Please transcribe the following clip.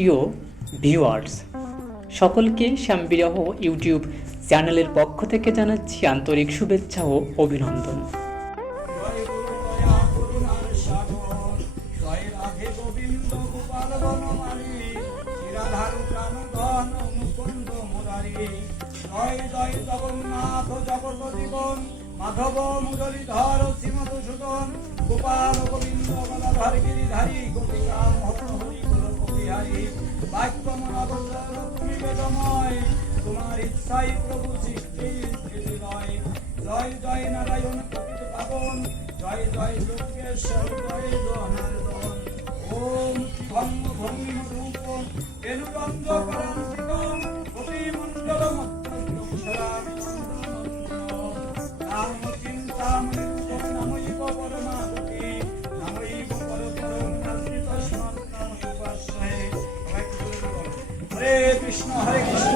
প্রিয় ভিউয়ার্স, সকলকে শ্যামবিরহ ইউটিউব চ্যানেলের পক্ষ থেকে জানাচ্ছি আন্তরিক শুভেচ্ছা ও অভিনন্দন। জয় জয় জগন্নাথ জগত জীবন মাধব মুরলীধর শ্রীমধুসূদন গোপাল গোবিন্দ গদাধর গিরিধারী গোপিকা মোহন হরি গোপীহারি বাক্যমনাবতার তুমি বেদময় তোমার ইচ্ছাই প্রভু সৃষ্টি হৃদয়। জয় জয় নারায়ণ পতিত পাবন জয় জয় যোগেশ্বর জয় জনার্দন। ওম ভঙ্গ ভঙ্গ রূপ বেনুরঞ্জ পরান্তিকম অতি মণ্ডল হরে কৃষ্ণ হরে কৃষ্ণ